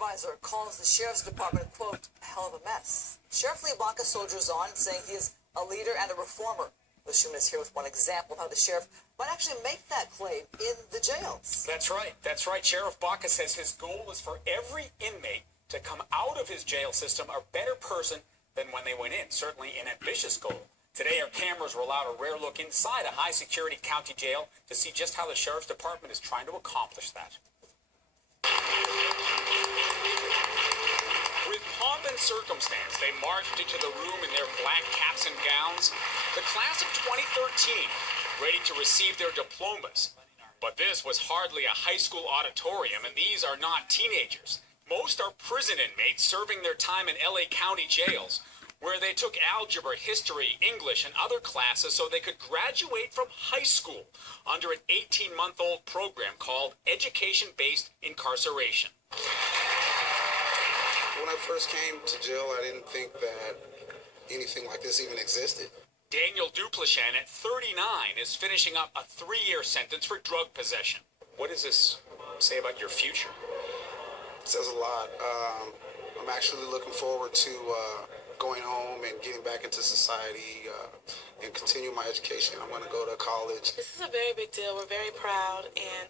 supervisor calls the sheriff's department, quote, a hell of a mess. Sheriff Lee Baca soldiers on, saying he is a leader and a reformer. Liz Schumann is here with one example of how the sheriff might actually make that claim in the jails. That's right. That's right. Sheriff Baca says his goal is for every inmate to come out of his jail system a better person than when they went in. Certainly an ambitious goal. Today, our cameras will allow a rare look inside a high-security county jail to see just how the sheriff's department is trying to accomplish that. With pomp and circumstance, they marched into the room in their black caps and gowns. The class of 2013, ready to receive their diplomas. But this was hardly a high school auditorium, and these are not teenagers. Most are prison inmates serving their time in LA County jails, where they took algebra, history, English, and other classes so they could graduate from high school under an 18-month-old program called Education-Based Incarceration. When I first came to jail, I didn't think that anything like this even existed. Daniel Duplichan, at 39, is finishing up a 3-year sentence for drug possession. What does this say about your future? It says a lot. I'm actually looking forward to going home and getting back into society and continue my education. I'm going to go to college. This is a very big deal. We're very proud, and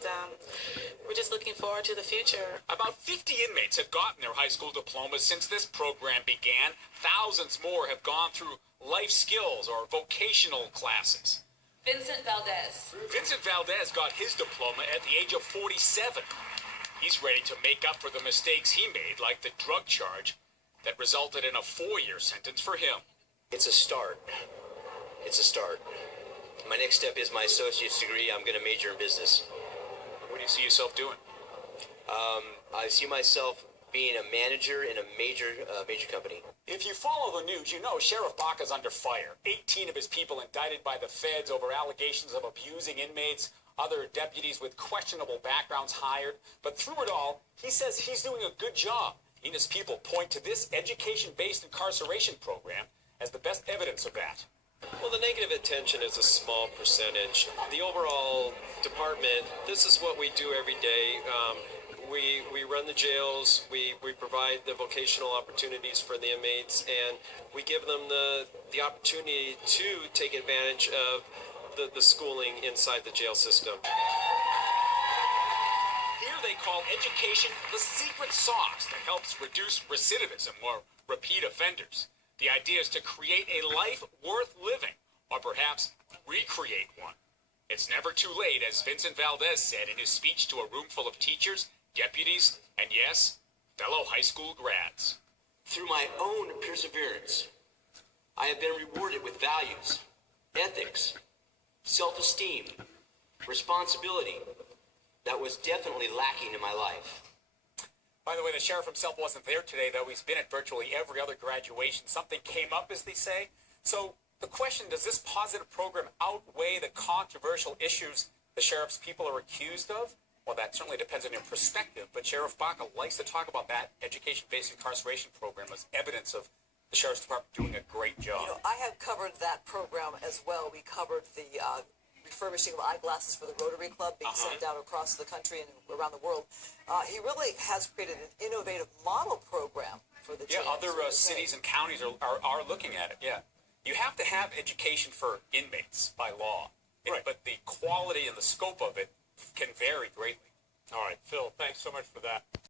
we're just looking forward to the future. About 50 inmates have gotten their high school diplomas since this program began. Thousands more have gone through life skills or vocational classes. Vincent Valdez. Vincent Valdez got his diploma at the age of 47. He's ready to make up for the mistakes he made, like the drug charge that resulted in a 4-year sentence for him. It's a start. It's a start. My next step is my associate's degree. I'm going to major in business. What do you see yourself doing? I see myself being a manager in a major company. If you follow the news, you know Sheriff Baca's under fire. 18 of his people indicted by the feds over allegations of abusing inmates. Other deputies with questionable backgrounds hired. But through it all, he says he's doing a good job. He and his people point to this education-based incarceration program as the best evidence of that. Well, the negative attention is a small percentage. The overall department, this is what we do every day. We run the jails, we provide the vocational opportunities for the inmates, and we give them the opportunity to take advantage of the schooling inside the jail system. Here they call education the secret sauce that helps reduce recidivism or repeat offenders. The idea is to create a life worth living, or perhaps recreate one. It's never too late, as Vincent Valdez said in his speech to a room full of teachers, deputies, and yes, fellow high school grads. Through my own perseverance, I have been rewarded with values, ethics, self-esteem, responsibility that was definitely lacking in my life. By the way, the sheriff himself wasn't there today, though. He's been at virtually every other graduation. Something came up, as they say. So the question, does this positive program outweigh the controversial issues the sheriff's people are accused of? Well, that certainly depends on your perspective, but Sheriff Baca likes to talk about that education-based incarceration program as evidence of the Sheriff's Department doing a great job. You know, I have covered that program as well. We covered the refurbishing of eyeglasses for the Rotary Club being sent out across the country and around the world. He really has created an innovative model program for the jails. Yeah, other cities and counties are looking at it, yeah. You have to have education for inmates by law, right, but the quality and the scope of it can vary greatly. All right, Phil, thanks so much for that.